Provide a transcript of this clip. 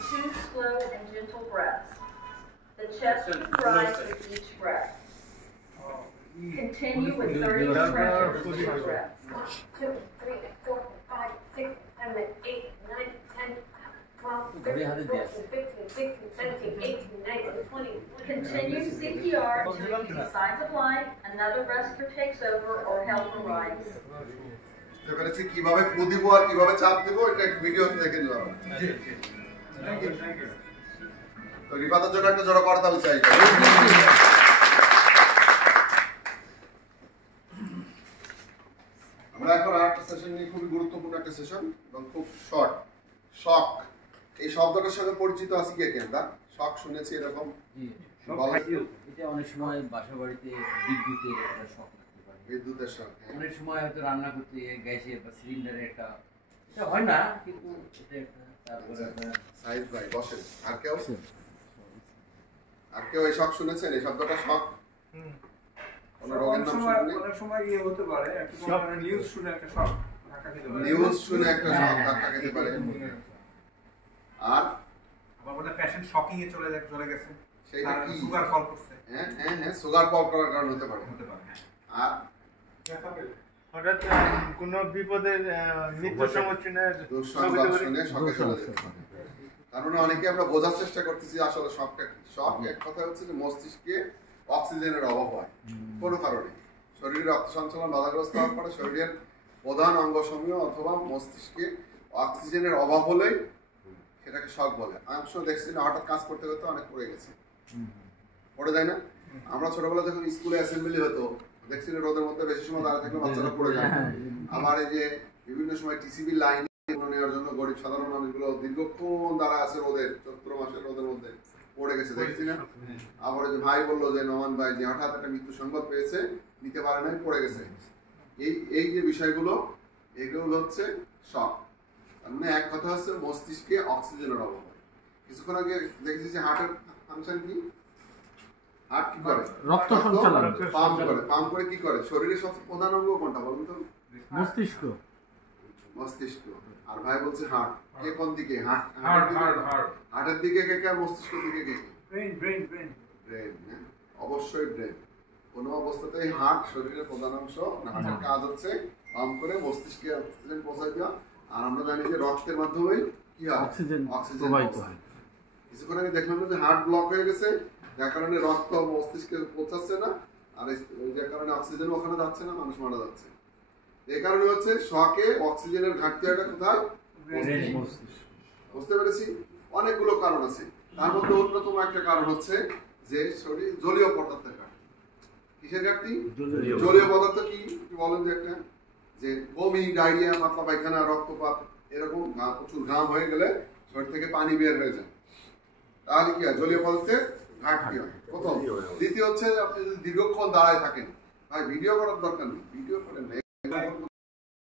2 slow and gentle breaths. The chest should rise with each breath. Continue with 30 stretches breaths. 1, 2, 3, 4, 5, 6, 7, 8, 9, 10, 12, 13, 14, 15, 16, 17, 18, 19, 20. Continue CPR until you see signs of life, another rescuer takes over, or help arrives. বুঝতে কিভাবে ফু দিব আর কিভাবে চাপ দিব এটা ভিডিওতে দেখে নিলাম। থ্যাংক ইউ তো রিফাতের জন্য একটা জোড়া করতাল চাই। আমরা এখন আরেকটা সেশন নিয়ে, খুবই গুরুত্বপূর্ণ একটা সেশন এবং খুব শর্ট। শক, এই শব্দটার সঙ্গে পরিচিত আছি কি আমরা? শক শুনেছি এরকম? এটা অনেক সময় বাসা বাড়িতে বিদ্যুতের একটা শক লাগতে পারে। বিদ্যুতের শক অনেক সময় হয়তো রান্না করতে গ্যাসের বা সিলিন্ডারের একটা, এটা হয় না কিন্তু এটা একটা। তারপরে সাইদ ভাই বসেন। আর কেউ এই শক শুনেছেন? এই শব্দটা শক অনেক সময় ইয়ে হতে পারে, নিউজ শুনে একটা শক ধাক্কা খেতে পারে। আর আবার বলে পেশেন্ট শকিং এ চলে গেছে, সেটা কি সুগার ফল করছে? হ্যাঁ সুগার ফল করার কারণে হতে পারে। আর হঠাৎ কোনো বিপদে মৃত্যু সংবাদ শুনে শকে চলে যেতে পারে। তার মানে অনেকে আমরা বোঝার চেষ্টা করতেছি আসলে শকটা কি। শক এক কথা হচ্ছে যে মস্তিষ্কে অক্সিজেনের অভাব হয় কোনো কারণে। শরীরের রক্ত সঞ্চালন বাধাগ্রস্ত হওয়ার পরে শরীরের প্রধান অঙ্গসমূহ অথবা মস্তিষ্কে অক্সিজেনের অভাব হলেই সেটাকে শক বলে। আমি সময় দেখছি না, হঠাৎ কাজ করতে করতে অনেক পড়ে গেছে, পড়ে যায় না? আমরা ছোটবেলা যখন স্কুলে অ্যাসেম্বলি হতো দেখছি রোদের মধ্যে বেশি সময় দাঁড়িয়ে থাকলে বাচ্চারা পড়ে যায়। আবার এই যে বিভিন্ন সময় টিসিবি লাইন নেওয়ার জন্য গরিব সাধারণ মানুষগুলো দীর্ঘক্ষণ দাঁড়া আছে রোদের, চৈত্র মাসের রোদের মধ্যে পড়ে গেছে, দেখছি না? আবার যে ভাই বললো যে নোমান ভাই যে হঠাৎ একটা মৃত্যু সংবাদ পেয়েছে, নিতে পারে নাই, পড়ে গেছে। এই যে বিষয়গুলো, এগুলো হচ্ছে শক। তার মানে এক কথা হচ্ছে মস্তিষ্কে অক্সিজেনের অভাব হয়। কিছুক্ষণ আগে দেখেছি যে হার্টের ফাংশন কি? হার্ট কি করে? রক্ত সঞ্চালন পাম্প করে। পাম্প করে কি করে? শরীরের সবচেয়ে প্রধান অঙ্গ কোনটা বলুন তো? মস্তিষ্ক। আর ভাই বলছে হার্ট। কে কোন দিকে? হার্টের দিকে কে কে, মস্তিষ্কের দিকে কে কে? ব্রেন। অবশ্যই ব্রেন। কোন অবস্থাতেই হার্ট শরীরের প্রধান অংশ, হার্টের কাজ হচ্ছে পাম্প করে মস্তিষ্কে অক্সিজেন পৌঁছায় দেওয়া। আর আমরা জানি যে রক্তের মাধ্যমে কি হয়? অক্সিজেন প্রবাহিত হয়। কিছুক্ষণ আগে দেখলাম যে হার্ট ব্লক হয়ে গেছে, যার কারণে রক্ত মস্তিষ্কে পৌঁছাচ্ছে না, আর যে কারণে অক্সিজেন ওখানে যাচ্ছে না, মানুষ মারা যাচ্ছে। এই কারণে হচ্ছে শকে অক্সিজেনের ঘাটতি একটা কোথায়? বুঝতে পেরেছি? অনেকগুলো কারণ আছে, তার মধ্যে অন্যতম একটা কারণ হচ্ছে যে শরীর জলীয় পদার্থের ঘাটতি। কিসের ঘাটতি? জলীয় পদার্থ কি বলেন? যে একটা যে বমি, ডায়রিয়া, পাতলা পায়খানা, রক্তপাত, এরকম প্রচুর ঘাম হয়ে গেলে শরীর থেকে পানি বের হয়ে যায়, তাহলে কি হয়? জলীয় পদার্থের ঘাটতি হয় প্রথম। দ্বিতীয় হচ্ছে আপনি যদি দীর্ঘক্ষণ দাঁড়ায় থাকেন, ভাই ভিডিও করার দরকার নেই, ভিডিও করেন না,